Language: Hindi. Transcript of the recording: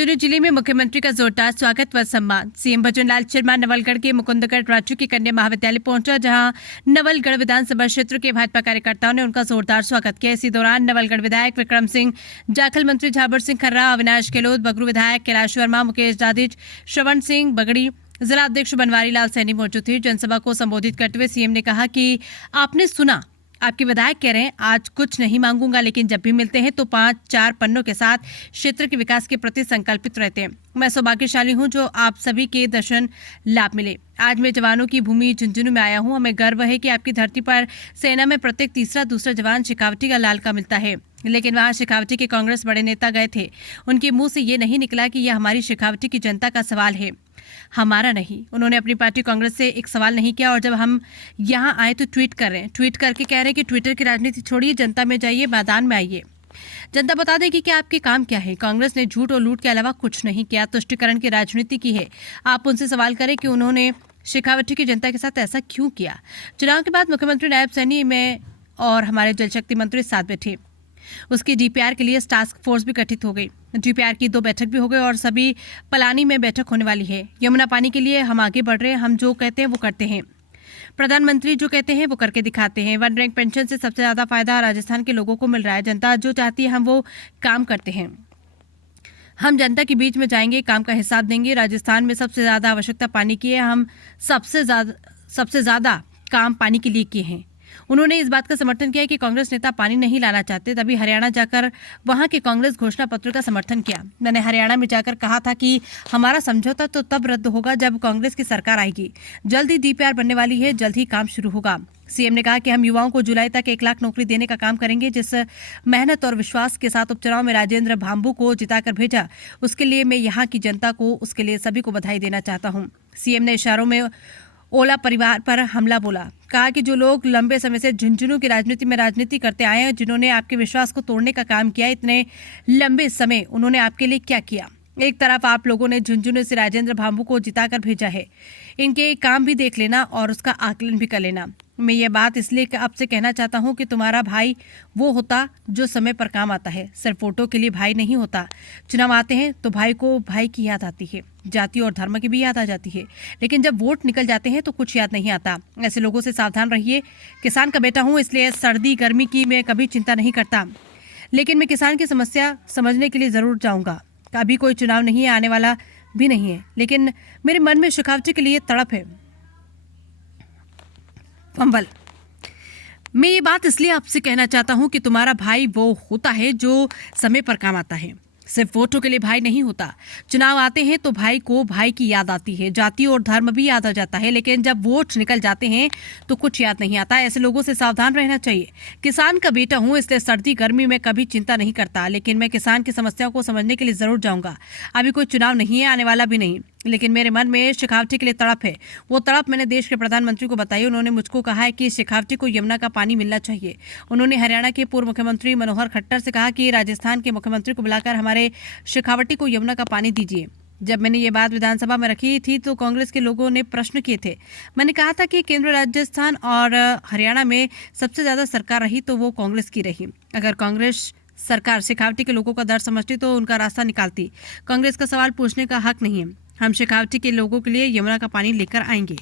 झुंझुनू जिले में मुख्यमंत्री का जोरदार स्वागत व सम्मान। सीएम भजनलाल शर्मा नवलगढ़ के मुकुंदगढ़ राजू की कन्या महाविद्यालय पहुंचा, जहां नवलगढ़ विधानसभा क्षेत्र के भाजपा कार्यकर्ताओं ने उनका जोरदार स्वागत किया। इसी दौरान नवलगढ़ विधायक विक्रम सिंह, जाखल मंत्री झाबर सिंह खर्रा, अविनाश गहलोत, बगरू विधायक कैलाश वर्मा, मुकेश दादिच, श्रवण सिंह बगड़ी, जिला अध्यक्ष बनवारी लाल सैनी मौजूद थे। जनसभा को संबोधित करते हुए सीएम ने कहा कि आपने सुना, आपके विधायक कह रहे हैं आज कुछ नहीं मांगूंगा, लेकिन जब भी मिलते हैं तो 5-4 पन्नों के साथ क्षेत्र के विकास के प्रति संकल्पित रहते हैं। मैं सौभाग्यशाली हूं जो आप सभी के दर्शन लाभ मिले। आज मैं जवानों की भूमि झुंझुनू में आया हूं। हमें गर्व है कि आपकी धरती पर सेना में प्रत्येक तीसरा दूसरा जवान शेखावटी का लाल का मिलता है, लेकिन वहां शेखावटी के कांग्रेस बड़े नेता गए थे, उनके मुंह से ये नहीं निकला कि यह हमारी शेखावटी की जनता का सवाल है, हमारा नहीं। उन्होंने अपनी पार्टी कांग्रेस से एक सवाल नहीं किया, और जब हम यहाँ आए तो ट्वीट कर रहे हैं, ट्वीट करके कह रहे हैं कि ट्विटर की राजनीति छोड़िए, जनता में जाइए, मैदान में आइए, जनता बता देगी कि आपके काम क्या है। कांग्रेस ने झूठ और लूट के अलावा कुछ नहीं किया, तुष्टिकरण की राजनीति की है। आप उनसे सवाल करें कि उन्होंने शेखावटी की जनता के साथ ऐसा क्यों किया। चुनाव के बाद मुख्यमंत्री नायब सैनी में और हमारे जल शक्ति मंत्री साथ बैठे। उसकी डीपीआर के लिए टास्क फोर्स भी गठित हो गई। डीपीआर की 2 बैठक भी हो गई और सभी पलानी में बैठक होने वाली है। यमुना पानी के लिए हम आगे बढ़ रहे हैं, हम जो कहते हैं वो करते हैं। प्रधानमंत्री जो कहते हैं वो करके दिखाते हैं। 1 रैंक पेंशन से सबसे ज्यादा फायदा राजस्थान के लोगों को मिल रहा है। जनता जो चाहती है हम वो काम करते हैं। हम जनता के बीच में जाएंगे, काम का हिसाब देंगे। राजस्थान में सबसे ज्यादा आवश्यकता पानी की है, हम सबसे ज्यादा काम पानी के लिए किए हैं। उन्होंने इस बात का समर्थन किया कि कांग्रेस नेता पानी नहीं लाना चाहते, तभी हरियाणा जाकर वहां के कांग्रेस घोषणा पत्र का समर्थन किया। मैंने हरियाणा में जाकर कहा था कि हमारा समझौता तो तब रद्द होगा जब कांग्रेस की सरकार आएगी। जल्द ही डीपीआर बनने वाली है, जल्द ही काम शुरू होगा। सीएम ने कहा कि हम युवाओं को जुलाई तक 1 लाख नौकरी देने का काम करेंगे। जिस मेहनत और विश्वास के साथ उपचुनाव में राजेंद्र भांबू को जिताकर भेजा, उसके लिए मैं यहाँ की जनता को, उसके लिए सभी को बधाई देना चाहता हूँ। सीएम ने इशारों में ओला परिवार पर हमला बोला। कहा कि जो लोग लंबे समय से झुंझुनू की राजनीति करते आए हैं, जिन्होंने आपके विश्वास को तोड़ने का काम किया, इतने लंबे समय उन्होंने आपके लिए क्या किया। एक तरफ आप लोगों ने झुंझुनू से राजेंद्र भांबू को जिताकर भेजा है, इनके काम भी देख लेना और उसका आकलन भी कर लेना। मैं ये बात इसलिए आपसे कहना चाहता हूँ कि तुम्हारा भाई वो होता जो समय पर काम आता है, सिर्फ वोटों के लिए भाई नहीं होता। चुनाव आते हैं तो भाई को भाई की याद आती है, जाति और धर्म की भी याद आ जाती है, लेकिन जब वोट निकल जाते हैं तो कुछ याद नहीं आता। ऐसे लोगों से सावधान रहिए। किसान का बेटा हूँ, इसलिए सर्दी गर्मी की मैं कभी चिंता नहीं करता, लेकिन मैं किसान की समस्या समझने के लिए जरूर जाऊँगा। अभी कोई चुनाव नहीं है, आने वाला भी नहीं है, लेकिन मेरे मन में शेखावटी के लिए तड़प है। फंबल, मैं ये बात इसलिए आपसे कहना चाहता हूं कि तुम्हारा भाई वो होता है जो समय पर काम आता है, सिर्फ वोटों के लिए भाई नहीं होता। चुनाव आते हैं तो भाई को भाई की याद आती है, जाति और धर्म भी याद आ जाता है, लेकिन जब वोट निकल जाते हैं तो कुछ याद नहीं आता। ऐसे लोगों से सावधान रहना चाहिए। किसान का बेटा हूं, इसलिए सर्दी गर्मी में कभी चिंता नहीं करता, लेकिन मैं किसान की समस्याओं को समझने के लिए जरूर जाऊंगा। अभी कोई चुनाव नहीं है, आने वाला भी नहीं, लेकिन मेरे मन में शेखावटी के लिए तड़प है। वो तड़प मैंने देश के प्रधानमंत्री को बताई। उन्होंने मुझको कहा है कि शेखावटी को यमुना का पानी मिलना चाहिए। उन्होंने हरियाणा के पूर्व मुख्यमंत्री मनोहर खट्टर से कहा कि राजस्थान के मुख्यमंत्री को बुलाकर हमारे शेखावटी को यमुना का पानी दीजिए। जब मैंने ये बात विधानसभा में रखी थी तो कांग्रेस के लोगों ने प्रश्न किए थे। मैंने कहा था कि केंद्र, राजस्थान और हरियाणा में सबसे ज्यादा सरकार रही तो वो कांग्रेस की रही। अगर कांग्रेस सरकार शेखावटी के लोगों का दर्द समझती तो उनका रास्ता निकालती। कांग्रेस का सवाल पूछने का हक नहीं है। हम शेखावटी के लोगों के लिए यमुना का पानी लेकर आएंगे।